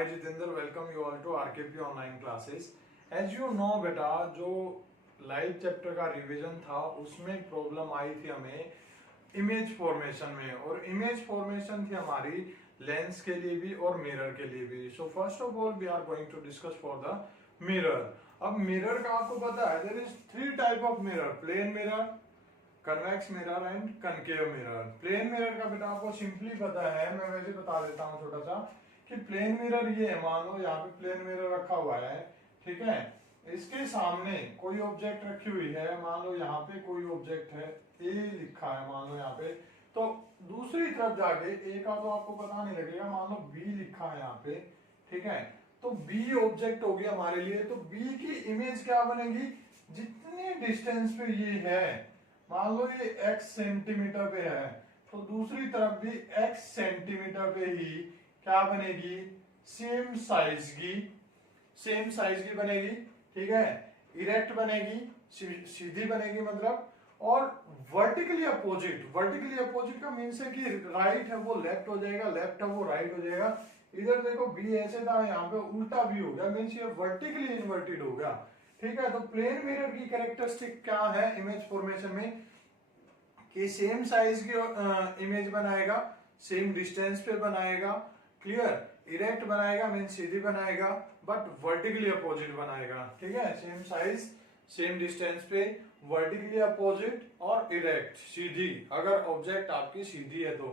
Hi Jitendra, welcome you all to RKP online classes. As you know बेटा, जो live chapter का revision था उसमें एक प्रॉब्लम आई थी हमें इमेज फॉर्मेशन में, और इमेज फॉर्मेशन थी हमारी लेंस के लिए भी और मिरर के लिए भी. So first of all we are going to discuss for the mirror. अब मिरर का आपको पता है there is three type of mirror: plane mirror, convex mirror and concave mirror. Plane mirror का बेटा आपको सिंपली पता है, मैं वैसे बता देता हूँ छोटा सा कि प्लेन मिरर ये है. मान लो यहाँ पे प्लेन मिरर रखा हुआ है, ठीक है. इसके सामने कोई ऑब्जेक्ट रखी हुई है, मान लो यहाँ पे कोई ऑब्जेक्ट है, ए लिखा है मान लो यहाँ पे. तो दूसरी तरफ जाके ए का तो आपको पता नहीं लगेगा, मान लो बी लिखा है यहाँ पे, ठीक है. तो बी ऑब्जेक्ट हो गया हमारे लिए. तो बी की इमेज क्या बनेगी? जितने डिस्टेंस पे ये है, मान लो ये x सेंटीमीटर पे है, तो दूसरी तरफ भी x सेंटीमीटर पे ही क्या बनेगी? सेम साइज की बनेगी, ठीक है. इरेक्ट बनेगी, सीधी बनेगी मतलब. और वर्टिकली अपोजिट का मीन्स है कि राइट है वो लेफ्ट हो जाएगा, लेफ्ट है वो राइट हो जाएगा. इधर देखो बी ऐसे था, यहाँ पे उल्टा भी हो गया, मीन्स ये वर्टिकली इन्वर्टेड हो गया, ठीक है. तो प्लेन मिरर की कैरेक्टरिस्टिक क्या है इमेज फॉर्मेशन में? कि सेम साइज की इमेज बनाएगा, सेम डिस्टेंस पे बनाएगा, क्लियर. इरेक्ट बनाएगा मीन्स सीधी बनाएगा, बट वर्टिकली अपोजिट बनाएगा, ठीक है. सेम साइज सेम डिस्टेंस पे, वर्टिकली अपोजिट और इरेक्ट सीधी, अगर ऑब्जेक्ट आपकी सीधी है तो,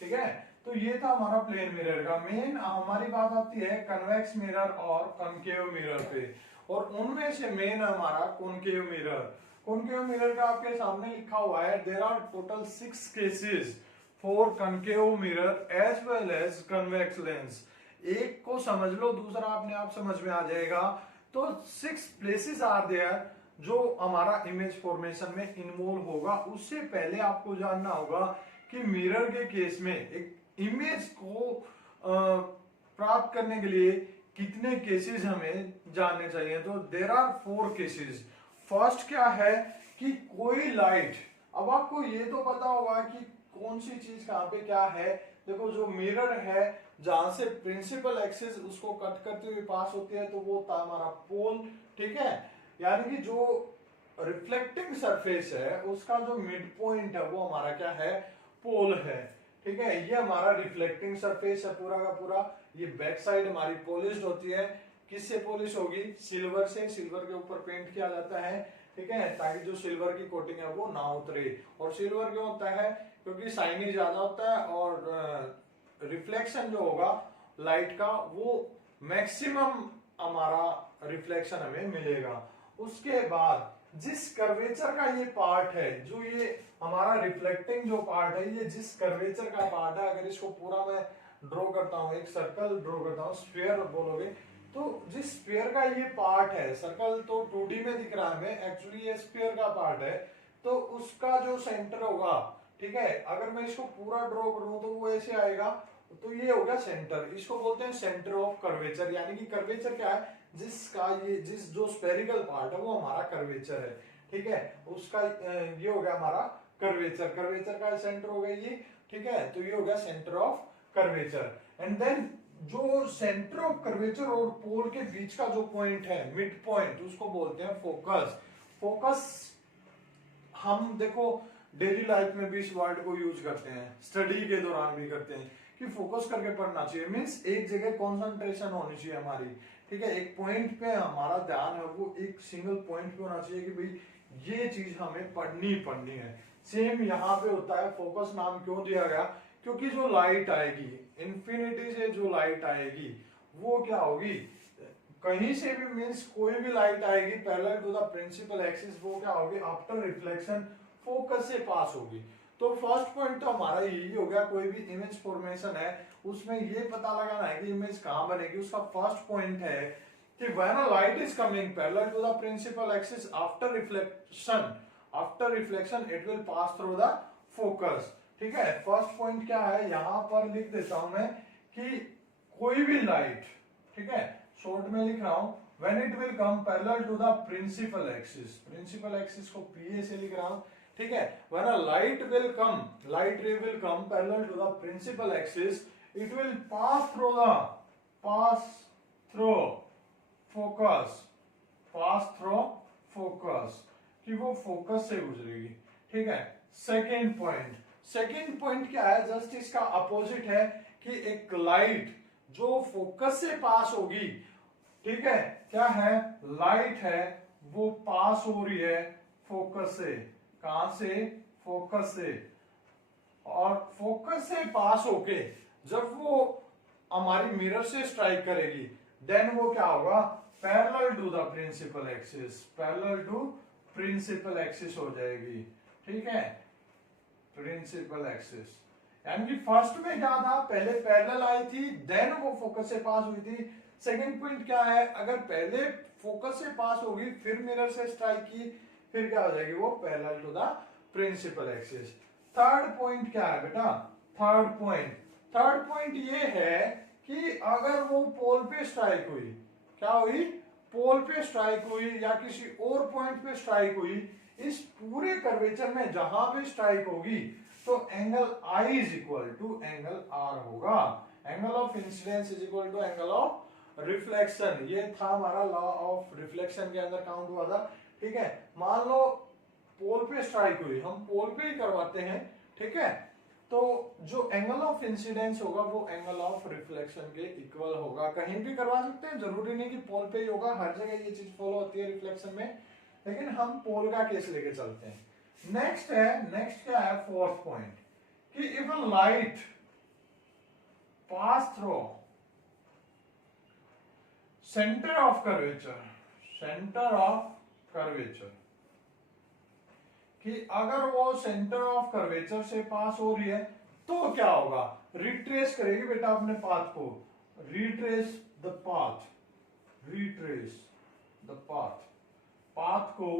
ठीक है. तो ये था हमारा प्लेन मिरर का. मेन हमारी बात आती है कन्वेक्स मिरर और कॉनकेव मिरर पे, और उनमें से मेन हमारा कॉनकेव मिरर. कॉनकेव मिरर का आपके सामने लिखा हुआ है there are total 6 cases for concave mirror as well as convex lens. एक को समझ लो, दूसरा अपने आप समझ में आ जाएगा. तो 6 प्लेसेस आर देयर जो हमारा इमेज फॉर्मेशन में इन्वॉल्व होगा. उससे पहले आपको जानना होगा कि मिरर के केस में एक इमेज को प्राप्त करने के लिए कितने केसेस हमें जानने चाहिए. तो देयर आर 4 केसेस. फर्स्ट क्या है कि कोई लाइट, अब आपको ये तो पता होगा कि कौन सी चीज कहां पे क्या है. देखो जो मिरर है, जहां से प्रिंसिपल एक्सिस उसको कट करते हुए पास होती है, तो वो था हमारा पोल, ठीक है. यानी कि जो रिफ्लेक्टिंग सरफेस है उसका जो मिड पॉइंट है वो हमारा क्या है? पोल है, ठीक है. ये हमारा रिफ्लेक्टिंग सरफेस है पूरा का पूरा. ये बैक साइड हमारी पॉलिश्ड होती है. किससे पॉलिश होगी? सिल्वर से. सिल्वर के ऊपर पेंट किया जाता है, ठीक है, ताकि जो सिल्वर की कोटिंग है वो ना उतरे. और सिल्वर क्यों होता है? क्योंकि शाइनी ज्यादा होता है और रिफ्लेक्शन जो होगा लाइट का वो मैक्सिमम हमारा रिफ्लेक्शन हमें मिलेगा. उसके बाद जिस कर्वेचर का ये पार्ट है, जो ये हमारा रिफ्लेक्टिंग जो पार्ट है, ये जिस कर्वेचर का पार्ट है, अगर इसको पूरा मैं ड्रॉ करता हूं, एक सर्कल ड्रॉ करता हूं, स्फीयर बोलोगे, तो जिस स्फीयर का ये पार्ट है, सर्कल तो 2D में दिख रहा है हमें, एक्चुअली ये स्फीयर का पार्ट है, तो उसका जो सेंटर होगा, ठीक है, अगर मैं इसको पूरा ड्रॉ करूं तो वो ऐसे आएगा. तो ये हो गया सेंटर. इसको बोलते हैं सेंटर ऑफ कर्वेचर. यानी कि कर्वेचर क्या है? जिसका जिस जो स्फेरिकल पार्ट है वो हमारा कर्वेचर है, ठीक है. उसका ये हो गया हमारा कर्वेचर का सेंटर हो गया ये, ठीक है. तो ये हो गया centre of curvature. And then जो सेंटर ऑफ कर्वेचर और पोल के बीच का जो पॉइंट है, मिड पॉइंट, उसको बोलते हैं फोकस. हम देखो डेली लाइफ में भी इस वर्ड को यूज करते हैं, स्टडी के दौरान भी करते हैं कि फोकस करके पढ़ना चाहिए. मींस एक जगह कंसंट्रेशन होनी चाहिए हमारी, ठीक है. एक पॉइंट पे हमारा ध्यान है, वो एक सिंगल पॉइंट पे होना चाहिए कि भाई ये चीज हमें पढ़नी है. सेम यहाँ पे होता है. फोकस नाम क्यों दिया गया? क्योंकि जो लाइट आएगी, इंफिनिटी से जो लाइट आएगी वो क्या होगी? कहीं से भी, मींस कोई भी लाइट आएगी parallel to the principal axis, वो क्या होगी? आफ्टर रिफ्लेक्शन फोकस से पास होगी. तो फर्स्ट पॉइंट तो हमारा यही हो गया. कोई भी इमेज फॉर्मेशन है उसमें ये पता लगाना है कि इमेज कहां बनेगी. उसका फर्स्ट पॉइंट है कि when a light is coming parallel to the principal axis after reflection it will pass through the focus, ठीक है. फर्स्ट पॉइंट क्या है, यहां पर लिख देता हूं मैं कि कोई भी लाइट, ठीक है, शॉर्ट में लिख रहा हूं, when it will come parallel to the principal axis को पीए से लिख रहा हूं, ठीक है. when a light ray will come parallel to the principal axis, it will pass pass through focus, pass through focus, कि वो फोकस से गुजरेगी। ठीक है। सेकेंड पॉइंट क्या है, जस्ट इसका अपोजिट है कि एक लाइट जो फोकस से पास होगी, ठीक है, क्या है, लाइट है वो पास हो रही है फोकस से। कहां से, फोकस से। और फोकस से पास होके जब वो हमारी मिरर से स्ट्राइक करेगी, देन वो क्या होगा, parallel to the principal axis, parallel to principal axis हो जाएगी। ठीक है, प्रिंसिपल एक्सिस। यानी कि फर्स्ट में क्या था, पहले पैरेलल आई थी, देन वो फोकस से पास हुई थी। सेकंड पॉइंट क्या है, अगर पहले फोकस से पास होगी फिर मिरर से स्ट्राइक की, फिर क्या हो जाएगी, वो parallel to the principal axis. Third point क्या है बेटा, थर्ड पॉइंट ये है कि अगर वो पोल पे स्ट्राइक हुई, क्या हुई, पोल पे स्ट्राइक हुई या किसी और पॉइंट पे स्ट्राइक हुई, इस पूरे कर्वेचर में जहां भी स्ट्राइक होगी तो angle i is equal to angle r होगा। Angle of incidence is equal to angle of reflection. ये था हमारा लॉ ऑफ रिफ्लेक्शन के अंदर काउंट हुआ था। ठीक है, मान लो पोल पे स्ट्राइक हुई, हम पोल पे ही करवाते हैं। ठीक है, तो जो एंगल ऑफ इंसिडेंस होगा वो एंगल ऑफ रिफ्लेक्शन के इक्वल होगा। कहीं भी करवा सकते हैं, जरूरी नहीं कि पोल पे ही होगा, हर जगह ये चीज फॉलो होती है रिफ्लेक्शन में, लेकिन हम पोल का केस लेके चलते हैं। नेक्स्ट क्या है, फोर्थ पॉइंट, कि if a light pass through centre of curvature, कि अगर वो सेंटर ऑफ कर्वेचर से पास हो रही है तो क्या होगा, रिट्रेस करेगी बेटा अपने पाथ को, रिट्रेस द पाथ को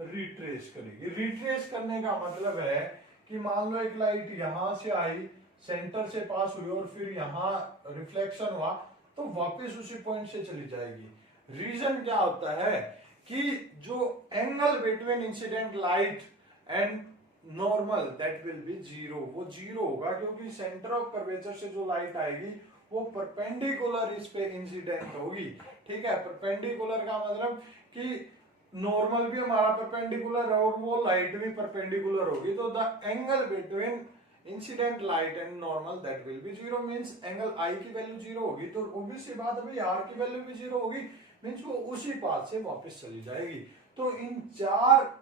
रिट्रेस करेगी। रिट्रेस करने का मतलब है कि मान लो एक लाइट यहां से आई, सेंटर से पास हुई और फिर यहां रिफ्लेक्शन हुआ, तो वापस उसी पॉइंट से चली जाएगी। रीजन क्या होता है कि जो angle between incident light and normal that will be zero, वो जीरो होगा, क्योंकि सेंटर ऑफ कर्वेचर से जो लाइट आएगी वो परपेंडिकुलर इस पे इंसिडेंट होगी। ठीक है, परपेंडिकुलर का मतलब कि नॉर्मल भी हमारा परपेंडिकुलर है और वो लाइट भी परपेंडिकुलर होगी, तो the angle between incident light and normal that will be zero, means angle i की वैल्यू जीरो होगी, तो ऑब्वियस सी बात है भाई आर की वैल्यू भी जीरो होगी, मींस वो उसी पाथ से वापस चली जाएगी। तो इन चार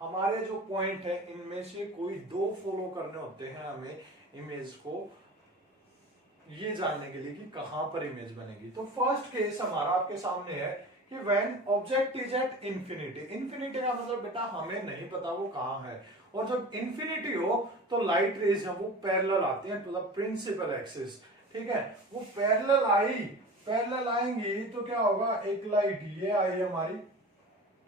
हमारे जो पॉइंट है, इनमें से कोई दो फॉलो करने होते हैं हमें इमेज को ये जानने के लिए कि कहां पर इमेज बनेगी। तो फर्स्ट केस हमारा आपके सामने है कि when object is at infinity. Infinity का मतलब बेटा हमें नहीं पता वो कहां है, और जब इंफिनिटी हो तो लाइट रेज है वो पैरेलल आती है टू द प्रिंसिपल एक्सिस। ठीक है, वो पैरेलल आएंगी तो क्या होगा, एक लाइट ये आई हमारी,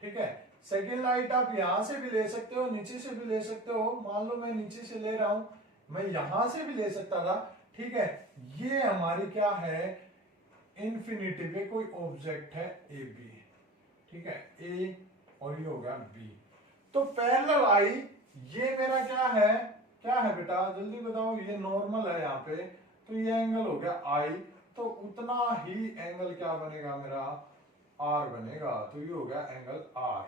ठीक है, सेकेंड लाइट आप यहां से भी ले सकते हो, नीचे से भी ले सकते हो, मान लो मैं नीचे से ले रहा हूं, मैं यहां से भी ले सकता था। ठीक है, ये हमारी क्या है, इंफिनिटी पे कोई ऑब्जेक्ट है ए बी, ठीक है, ए और ये होगा बी, तो पैरेलल आई, ये मेरा क्या है बेटा जल्दी बताओ, ये नॉर्मल है यहाँ पे, तो ये एंगल हो गया आई, तो उतना ही एंगल क्या बनेगा मेरा, आर बनेगा, तो ये हो गया एंगल आर।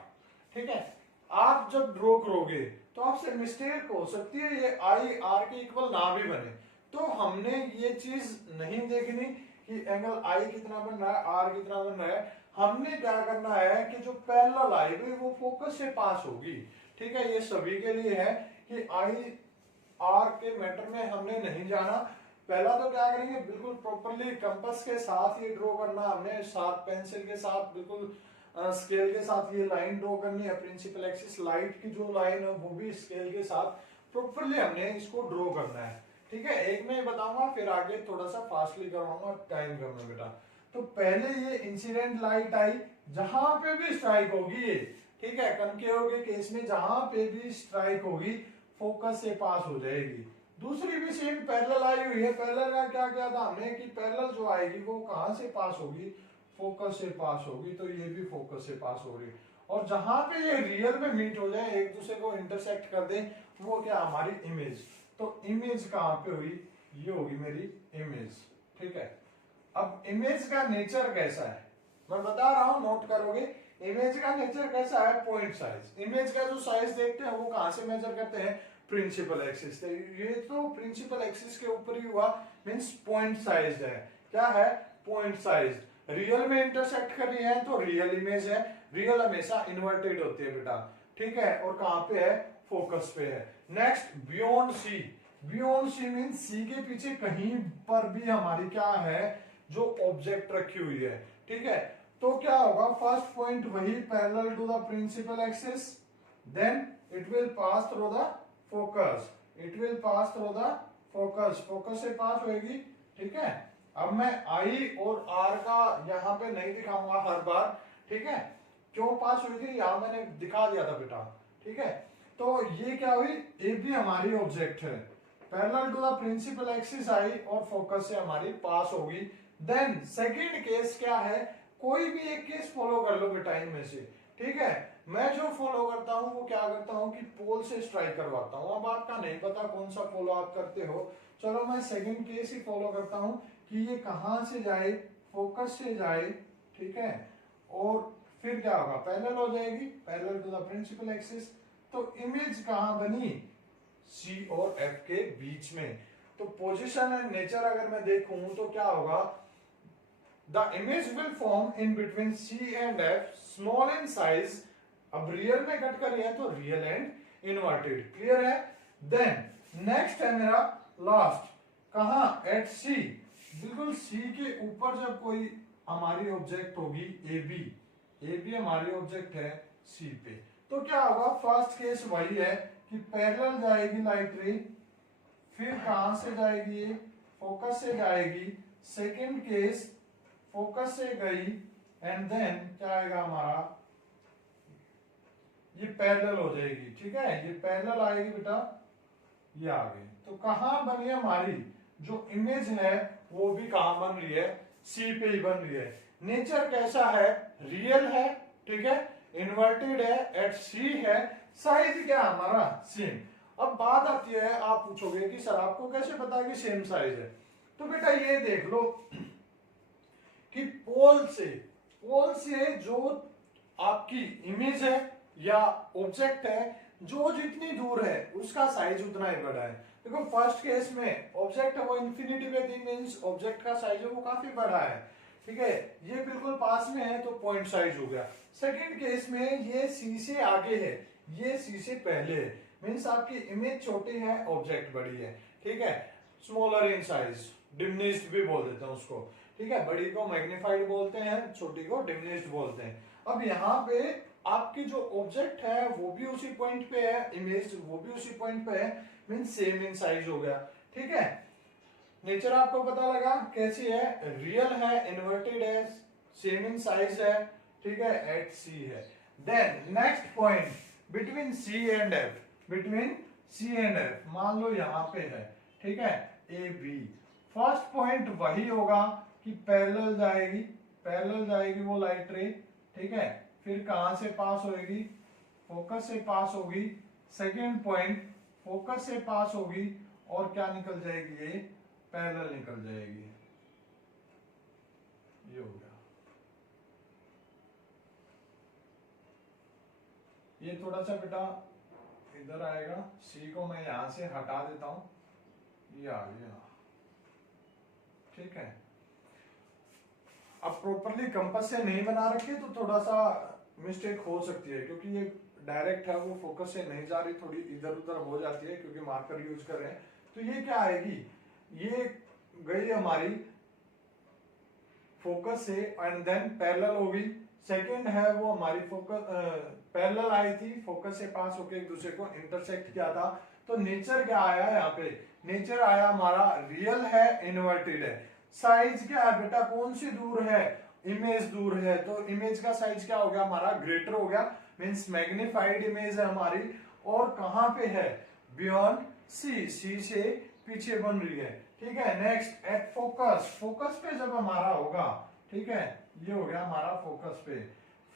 ठीक है, आप जब ड्रॉ करोगे तो आपसे मिस्टेक हो सकती है ये आई आर के इक्वल ना भी बने, तो हमने ये चीज नहीं देखनी कि एंगल आई कितना बन रहा है, आर कितना बन रहा है। हमने क्या करना है कि जो पैरेलल आई हुई वो फोकस से पास होगी। ठीक है, ये सभी के लिए है कि आई आर के मैटर में हमने नहीं जाना। पहला तो क्या करेंगे, बिल्कुल प्रॉपरली कंपास के साथ ये ड्रॉ करना, हमने शार्प पेंसिल के साथ बिल्कुल स्केल के साथ ये लाइन ड्रॉ करनी है, प्रिंसिपल एक्सिस लाइट की जो लाइन है वो भी स्केल के साथ प्रॉपरली हमने इसको ड्रॉ करना है। ठीक है, एक में बताऊंगा फिर आगे थोड़ा सा फास्टली करवाऊंगा, टाइम कम है बेटा। तो पहले ये इंसिडेंट लाइट आई, जहां पे भी स्ट्राइक होगी, ठीक है, कनकेव के केस में जहां पे भी स्ट्राइक होगी फोकस से पास हो जाएगी। दूसरी भी सेम पैरेलल आई हुई है, पैरेलल का क्या क्या था हमने कि पैरेलल जो आएगी वो कहां से पास होगी, फोकस से पास होगी, तो ये भी फोकस से पास हो रही है। और जहां पे ये रियल में मीट हो जाए, एक दूसरे को इंटरसेक्ट कर दे, वो क्या हमारी इमेज। तो इमेज कहां पे हुई, ये होगी मेरी इमेज। ठीक है, अब इमेज का नेचर कैसा है मैं बता रहा हूं, नोट करोगे। इमेज का नेचर कैसा है, पॉइंट साइज। इमेज का जो साइज देखते हैं वो कहां से मेजर करते हैं, प्रिंसिपल एक्सिस से। ये तो प्रिंसिपल एक्सिस के ऊपर ही हुआ, मींस पॉइंट साइज है। क्या है, पॉइंट साइज। रियल में इंटरसेक्ट कर रही है तो रियल इमेज है। रियल हमेशा इन्वर्टेड होती है बेटा, ठीक है। और कहां पे है, फोकस पे है। Next, beyond C. Beyond C means C के पीछे कहीं पर भी हमारी क्या है, जो ऑब्जेक्ट रखी हुई है, ठीक है। तो क्या होगा, फर्स्ट पॉइंट वही parallel to the principal axis, then it will pass through the focus. It will pass through the focus, focus से पास होगी, ठीक है। अब मैं आई और आर का यहाँ पे नहीं दिखाऊंगा हर बार, ठीक है। क्यों पास हुई थी, यहां मैंने दिखा दिया था बेटा, ठीक है। तो ये क्या हुई, ए भी हमारी ऑब्जेक्ट है, parallel to the principal axis i और फोकस से हमारी पास होगी। देन सेकंड केस क्या है, कोई भी एक केस फॉलो कर लो बेटा इनमें से, ठीक है। मैं जो फॉलो करता हूं वो क्या करता हूं कि पोल से स्ट्राइक करवाता हूं। अब आपका नहीं पता कौन सा फॉलो आप करते हो, चलो मैं सेकंड केस ही फॉलो करता हूं कि ये कहां से जाए, फोकस से जाए, ठीक है। और फिर क्या होगा, पैरेलल हो जाएगी, parallel to the principal axis. तो इमेज कहां बनी, सी और एफ के बीच में। तो पोजीशन एंड नेचर अगर मैं देखूं तो क्या होगा, the image will form in between C and F, small in size. अब रियल में कट कर रहे हैं तो रियल एंड इनवर्टेड, क्लियर है। देन नेक्स्ट है मेरा लास्ट, कहां, एट सी। बिल्कुल सी के ऊपर जब कोई हमारी ऑब्जेक्ट होगी, ए बी हमारी ऑब्जेक्ट है सी पे, तो क्या होगा, फर्स्ट केस वही है कि पैरेलल जाएगी लाइट रे, फिर कहां से जाएगी, ये फोकस से जाएगी। सेकंड केस फोकस से गई एंड देन क्या आएगा हमारा, ये पैरेलल हो जाएगी, ठीक है। ये पैरेलल आएगी बेटा, ये आ गई। तो कहां बनी है हमारी जो इमेज है, वो भी कहां बन रही है, सी पे ही बन रही है। नेचर कैसा है, रियल है, ठीक है, इन्वर्टेड है, एट सी है, साइज क्या हमारा, सेम। अब बात आती है, आप पूछोगे कि सर आपको कैसे पता कि सेम साइज है। तो बेटा ये देख लो कि पोल से जो आपकी इमेज है या ऑब्जेक्ट है, जो जितनी दूर है उसका साइज उतना ही बड़ा है। देखो फर्स्ट केस में ऑब्जेक्ट है वो इंफिनिटी पे थी, मींस ऑब्जेक्ट का साइज है वो काफी बड़ा है, ठीक है। ये बिल्कुल पास में है तो पॉइंट साइज हो गया। सेकंड केस में ये सी से आगे है, ये सी से पहले है, मींस आपकी इमेज छोटी है, ऑब्जेक्ट बड़ी है, ठीक है। स्मॉलर इन साइज, डिमिनिश्ड भी बोल देते हैं उसको, ठीक है। बड़ी को मैग्नीफाइड बोलते हैं, छोटी को डिमिनिश्ड बोलते हैं। अब यहाँ पे आपकी जो ऑब्जेक्ट है वो भी उसी पॉइंट पे है, इमेज वो भी उसी पॉइंट पे है, मींस सेम इन साइज हो गया, ठीक है। नेचर आपको पता लगा कैसी है, रियल है, इन्वर्टेड है, सेम इन साइज है, ठीक है, एट सी है। Then next point between C and F, between C and F मान लो यहाँ पे है, ठीक है, ए बी। फर्स्ट पॉइंट वही होगा कि पैरेलल जाएगी वो लाइट रे, ठीक है। फिर कहां से पास होगी, फोकस से पास होगी। सेकेंड पॉइंट फोकस से पास होगी और क्या निकल जाएगी, ये पैरेलल निकल जाएगी, ये हो गया। ये थोड़ा सा बेटा इधर आएगा, सी को मैं यहां से हटा देता हूं, ये आ गया, ठीक है। अब प्रॉपरली कंपास से नहीं बना रखे तो थोड़ा सा मिस्टेक हो सकती है, क्योंकि ये डायरेक्ट है वो फोकस से नहीं जा रही, थोड़ी इधर उधर हो जाती है क्योंकि मार्कर यूज कर रहे हैं। तो ये क्या आएगी, ये गई हमारी फोकस से एंड देन पैरेलल होगी। सेकंड है वो हमारी फोकस पैरेलल आई थी, फोकस से पास होकर एक दूसरे को इंटरसेक्ट किया था। तो नेचर क्या आया यहाँ पे, नेचर आया हमारा रियल है, इन्वर्टेड है। साइज क्या है बेटा, कौन सी दूर है, इमेज दूर है, तो इमेज का साइज क्या हो गया हमारा, ग्रेटर हो गया, मींस मैग्नीफाइड इमेज है हमारी। और कहां पे है, बियॉन्ड सी, सी से पीछे बन रही है, ठीक है। नेक्स्ट एट फोकस, फोकस पे जब हमारा होगा, ठीक है, ये हो गया हमारा फोकस पे।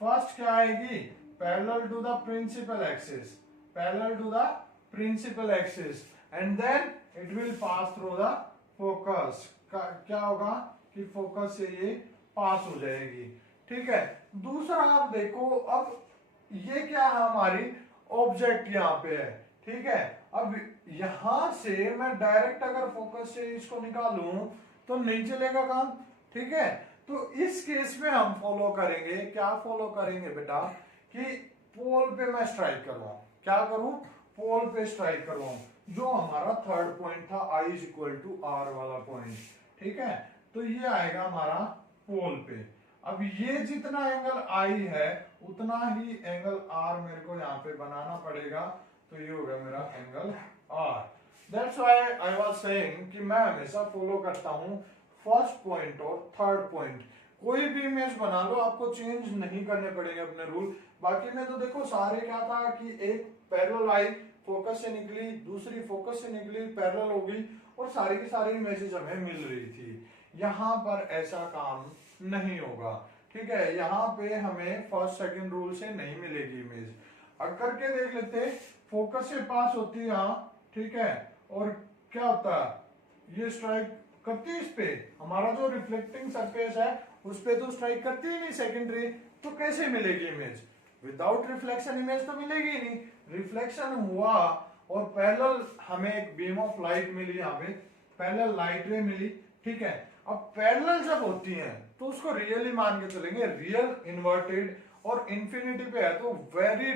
फर्स्ट क्या आएगी, parallel to the principal axis, parallel to the principal axis and then it will pass through the focus. क्या होगा, कि फोकस से ये पास हो जाएगी। ठीक है, दूसरा आप देखो, अब ये क्या है, हमारी ऑब्जेक्ट यहाँ पे है। ठीक है, अब यहां से मैं डायरेक्ट अगर फोकस से इसको निकालूं तो नहीं चलेगा काम। ठीक है, तो इस केस में हम फॉलो करेंगे, क्या फॉलो करेंगे बेटा, कि पोल पे मैं स्ट्राइक करवाऊं। क्या करूं, पोल पे स्ट्राइक करवाऊं, जो हमारा थर्ड पॉइंट था, I is equal to R वाला पॉइंट। ठीक है, तो ये आएगा हमारा पोल पे। अब ये जितना एंगल I है उतना ही एंगल R मेरे को यहाँ पे बनाना पड़ेगा, तो ये होगा मेरा angle R। That's why I was saying कि मैं हमेशा फॉलो करता हूँ फर्स्ट पॉइंट और थर्ड पॉइंट। कोई भी इमेज बना लो, आपको चेंज नहीं करने पड़ेंगे अपने रूल। बाकी में तो देखो सारे क्या था कि एक पैरेलल आई, फोकस से निकली, दूसरी फोकस से निकली, पैरेलल होगी, और सारी की सारी इमेजेस हमें मिल रही थी। यहाँ पर ऐसा काम नहीं होगा। ठीक है, यहाँ पे हमें फर्स्ट सेकंड रूल से नहीं मिलेगी इमेज। अब करके देख लेते, फोकस से पास होती है यहाँ। ठीक है, और क्या होता है, ये स्ट्राइक करती है इस पे, हमारा जो रिफ्लेक्टिंग सरफेस है उस पे तो स्ट्राइक करती ही नहीं सेकेंडरी, तो कैसे मिलेगी इमेज? विदाउट रिफ्लेक्शन इमेज तो मिलेगी ही नहीं। रिफ्लेक्शन हुआ और पैरेलल हमें एक बीम ऑफ लाइट मिली, यहाँ पे पैरेलल लाइट रे मिली। ठीक है, अब पैरेलल जब होती हैं तो उसको रियली मान के चलेंगे, रियल इन्वर्टेड, और इंफिनिटी पे है तो वेरी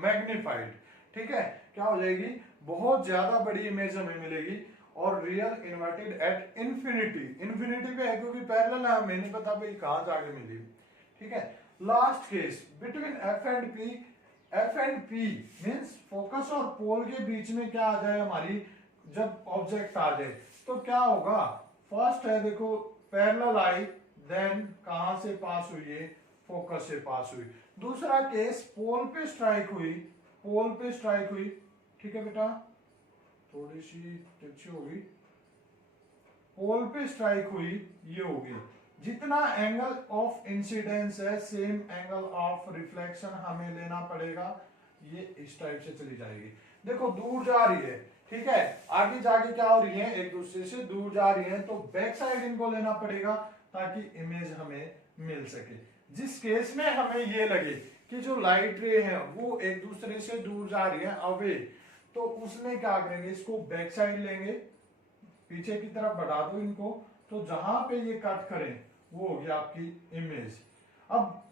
मैग्निफाइड। ठीक है, क्या हो जाएगी, बहुत ज्यादा बड़ी इमेज हमें मिलेगी। और real inverted at infinity, infinity पे है क्योंकि पैरेलल है, हमें नहीं पता भाई कहां जाके मिली। ठीक है, last case between F and P. F and P means focus और पोल के बीच में क्या आ जाए हमारी, जब ऑब्जेक्ट आ जाए तो क्या होगा। फर्स्ट है देखो पैरेलल आई, देन कहां से पास हुई है, फोकस से पास हुई। दूसरा केस पोल पे स्ट्राइक हुई, पोल पे स्ट्राइक हुई। ठीक है बेटा, थोड़ी सी तिरछी होगी, पोल पे स्ट्राइक हुई, ये होगी। जितना एंगल ऑफ इंसिडेंस है सेम एंगल ऑफ रिफ्लेक्शन हमें लेना पड़ेगा। ये इस टाइप से चली जाएगी, देखो दूर जा रही है। ठीक है, आगे जाके क्या हो रही है, एक दूसरे से दूर जा रही है, तो बैक साइड इनको लेना पड़ेगा ताकि इमेज हमें मिल सके। जिस केस में हमें ये लगे कि जो लाइट रे है वो एक दूसरे से दूर जा रही है, अवे, तो उसमें क्या करेंगे, इसको बैक साइड लेंगे, पीछे की तरफ बढ़ा दो इनको, तो जहां पे ये कट करें वो होगी आपकी इमेज। अब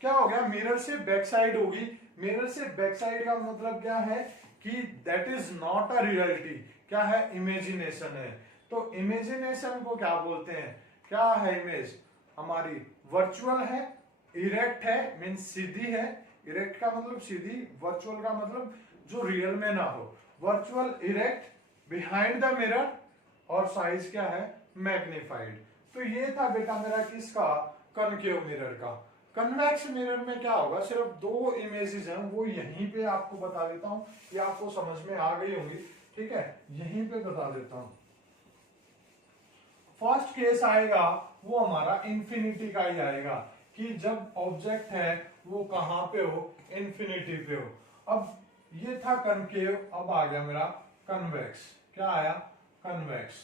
क्या हो गया, मिरर से बैक साइड होगी। मिरर से बैक साइड का मतलब क्या है कि that is not a reality, क्या है, इमेजिनेशन है। तो इमेजिनेशन को क्या बोलते हैं, क्या है इमेज हमारी, वर्चुअल है, इरेक्ट है मींस सीधी है, इरेक्ट का मतलब सीधी, वर्चुअल का मतलब जो रियल में ना हो। Virtual, erect, behind the mirror, और साइज क्या है, मैग्निफाइड। तो ये था बेटा मेरा किसका, कनकेव मिरर का। कन्वेक्स मिरर में क्या होगा, सिर्फ दो इमेजेस हैं, वो यहीं पे आपको बता देता हूं, ये आपको समझ में आ गई होंगी। ठीक है, यहीं पे बता देता हूं। फर्स्ट केस आएगा वो हमारा इंफिनिटी का ही आएगा, कि जब ऑब्जेक्ट है वो कहां पे हो, इंफिनिटी पे हो। अब ये था कनकेव, अब आ गया मेरा कन्वेक्स। क्या आया, कन्वेक्स।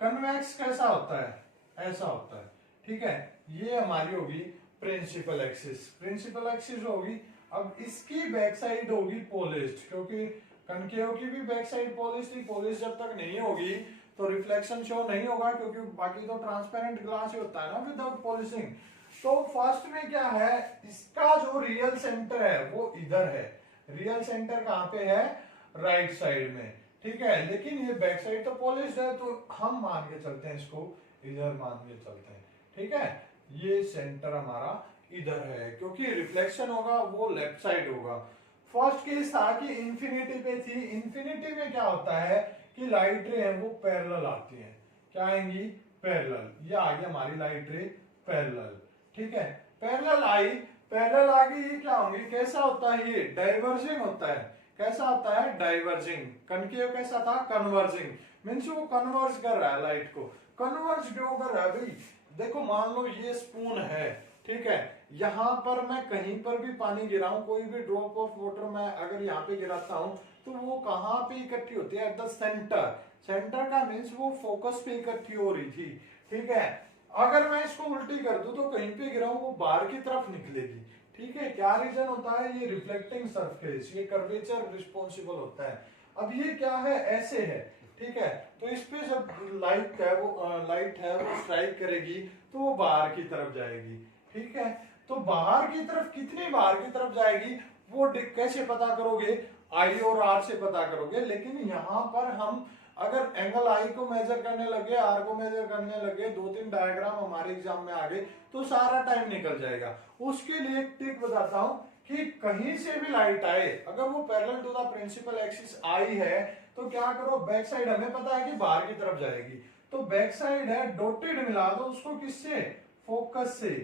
कन्वेक्स कैसा होता है, ऐसा होता है। ठीक है, ये हमारी होगी प्रिंसिपल एक्सिस, प्रिंसिपल एक्सिस होगी। अब इसकी बैक साइड होगी पोलिस्ट, क्योंकि कनकेव की भी बैक साइड पोलिस्ट थी। पोलिस्ट जब तक नहीं होगी तो रिफ्लेक्शन शो नहीं होगा, क्योंकि बाकी तो ट्रांसपेरेंट ग्लास ही होता है ना विदाउट पॉलिशिंग। तो फर्स्ट में क्या है, इसका जो रियल सेंटर है वो इधर है। रियल सेंटर कहां पे है, राइट साइड में। ठीक है, लेकिन ये बैक साइड तो पॉलिश्ड है, तो हम मान के चलते हैं इसको, इधर मान के चलते हैं। ठीक है, ये सेंटर हमारा इधर है, क्योंकि रिफ्लेक्शन होगा वो लेफ्ट साइड होगा। फर्स्ट केस था कि इंफिनिटी पे थी। इंफिनिटी में क्या होता है कि लाइट रे है वो पैरेलल आती है। क्या आएंगी, पैरेलल। ये आ गई हमारी लाइट रे पैरेलल। ठीक है, पैरेलल आई, पैरेलल आ गई, ये क्या होंगी, कैसा होता है, ये डाइवर्जिंग होता है। कैसा होता है, डाइवर्जिंग। कनकेव कैसा था, कन्वर्जिंग। मींस वो कन्वर्ज कर रहा है लाइट को। कन्वर्ज क्यों कर रहा है भाई, देखो मान लो ये स्पून है। ठीक है, यहां पर मैं कहीं पर भी पानी गिराऊं, कोई भी ड्रॉप ऑफ वाटर मैं अगर यहाँ पे गिराता हूं तो वो कहां पे इकट्ठी होती है, एट द सेंटर। सेंटर का मीन्स वो फोकस पे इकट्ठी हो रही थी। ठीक है, अगर मैं इसको उल्टी कर दूं तो कहीं पे गिराऊं वो बाहर की तरफ निकलेगी। ठीक है, क्या रीजन होता है, ये रिफ्लेक्टिंग सरफेस, ये कर्वेचर रिस्पॉन्सिबल होता है। अब ये क्या है, ऐसे है, ठीक है, तो इस पे जब लाइट है वो स्ट्राइक करेगी तो वो बाहर की तरफ जाएगी। ठीक है, तो बाहर की तरफ कितनी बाहर की तरफ जाएगी वो कैसे पता करोगे, आई और आर से पता करोगे। लेकिन यहाँ पर हम अगर एंगल आई को मेजर करने लगे, आर को मेजर करने लगे, 2-3 डायग्राम हमारे एग्जाम में आ गए तो सारा टाइम निकल जाएगा। उसके लिए एक ट्रिक बताता हूं कि कहीं से भी लाइट आए, अगर वो parallel to the principal axis i है तो क्या करो, बैक साइड हमें पता है कि बाहर की तरफ जाएगी, तो बैक साइड है डॉटेड मिला दो उसको, किससे, फोकस से,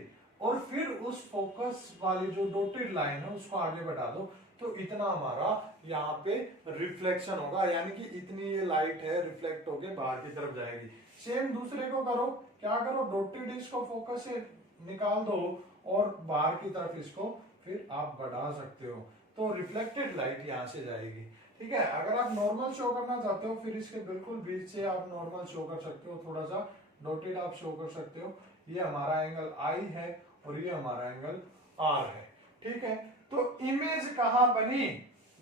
और फिर उस फोकस वाली जो डॉटेड लाइन है उसको आगे बढ़ा दो, तो इतना हमारा यहाँ पे रिफ्लेक्शन होगा, यानी कि इतनी ये लाइट है रिफ्लेक्ट होके बाहर की तरफ जाएगी। सेम दूसरे को करो, क्या करो, डॉटेड इसको फोकस से निकाल दो और बाहर की तरफ इसको फिर आप बढ़ा सकते हो, तो रिफ्लेक्टेड लाइट यहाँ से जाएगी। ठीक है, अगर आप नॉर्मल शो करना चाहते हो फिर इसके बिल्कुल बीच से आप नॉर्मल शो कर सकते हो, थोड़ा सा डॉटेड आप शो कर सकते हो। ये हमारा एंगल आई है और ये हमारा एंगल आर है। ठीक है, तो इमेज कहां बनी,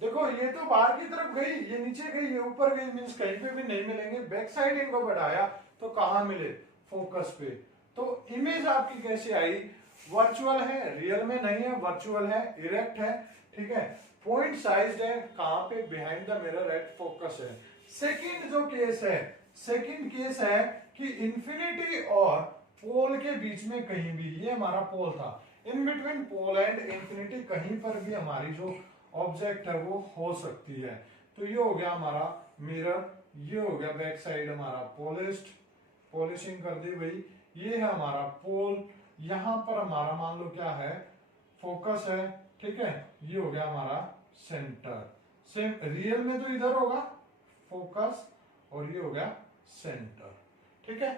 देखो ये तो बाहर की तरफ गई, ये नीचे गई, ये ऊपर गई, मींस कहीं पे भी नहीं मिलेंगे। बैक साइड इनको बढ़ाया तो कहां मिले, फोकस पे। तो इमेज आपकी कैसे आई, वर्चुअल है, रियल में नहीं है, वर्चुअल है, इरेक्ट है। ठीक है, पॉइंट साइज्ड है, कहां पे, behind the mirror at focus है। सेकंड जो केस है, सेकंड केस है कि इंफिनिटी और पोल के बीच में कहीं भी, ये हमारा पोल था, in between pole and infinity कहीं पर भी हमारी जो ऑब्जेक्ट है वो हो सकती है। तो ये हो गया हमारा मिरर, ये हो गया बैक साइड हमारा पॉलिश्ड, पॉलिशिंग कर दी भाई, ये है हमारा पोल, यहां पर हमारा मान लो क्या है, फोकस है। ठीक है, ये हो गया हमारा सेंटर। सेम रियल में तो इधर होगा फोकस और ये हो गया सेंटर। ठीक है,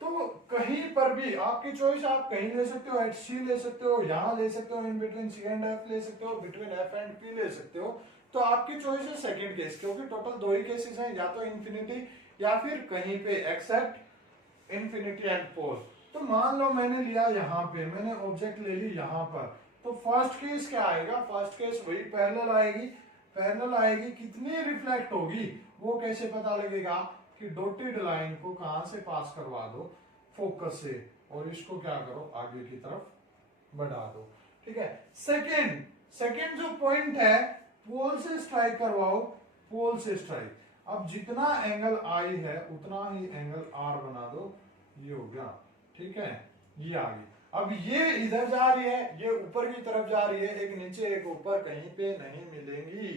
तो कहीं पर भी आपकी चॉइस, आप कहीं ले सकते हो, एट सी ले सकते हो, यहां ले सकते हो, in between C and F ले सकते हो, बिटवीन एफ एंड पी ले सकते हो। तो आपकी चॉइस है सेकंड केस, क्योंकि टोटल 2 ही केसेस हैं, या तो इंफिनिटी या फिर कहीं पे एक्सेप्ट इंफिनिटी एंड पोल। तो मान लो मैंने लिया यहाँ पे, मैंने ऑब्जेक्ट ले ली यहाँ पर, तो फर्स्ट केस क्या आएगा, फर्स्ट केस वही पैरेलल आएगी, पैरेलल आएगी, कितनी रिफ्लेक्ट होगी वो कैसे पता लगेगा कि डॉटेड लाइन को कहां से पास करवा दो, फोकस से, और इसको क्या करो, आगे की तरफ बढ़ा दो। ठीक है, सेकंड सेकंड जो पॉइंट है, पोल से स्ट्राइक करवाओ, पोल से स्ट्राइक। अब जितना एंगल आई है उतना ही एंगल आर बना दो, ये हो गया। ठीक है, ये आ गई। अब ये इधर जा रही है, ये ऊपर की तरफ जा रही है, एक नीचे एक ऊपर, कहीं पे नहीं मिलेंगी।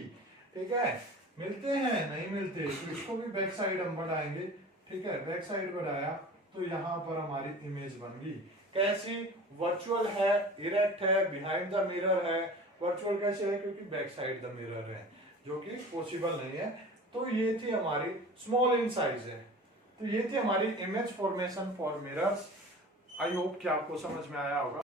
ठीक है, मिलते हैं, नहीं मिलते, तो इसको भी बैक साइड हम बढ़ाएंगे। ठीक है, बैक साइड बढ़ाया तो यहाँ पर हमारी इमेज बन गई। कैसी, वर्चुअल है, इरेक्ट है, बिहाइंड द मिरर है। वर्चुअल कैसे है, क्योंकि बैक साइड द मिरर है, जो कि पॉसिबल नहीं है। तो ये थी हमारी, स्मॉल इन साइज है, तो ये थी हमारी image formation for mirrors. I hope कि आपको समझ में आया होगा।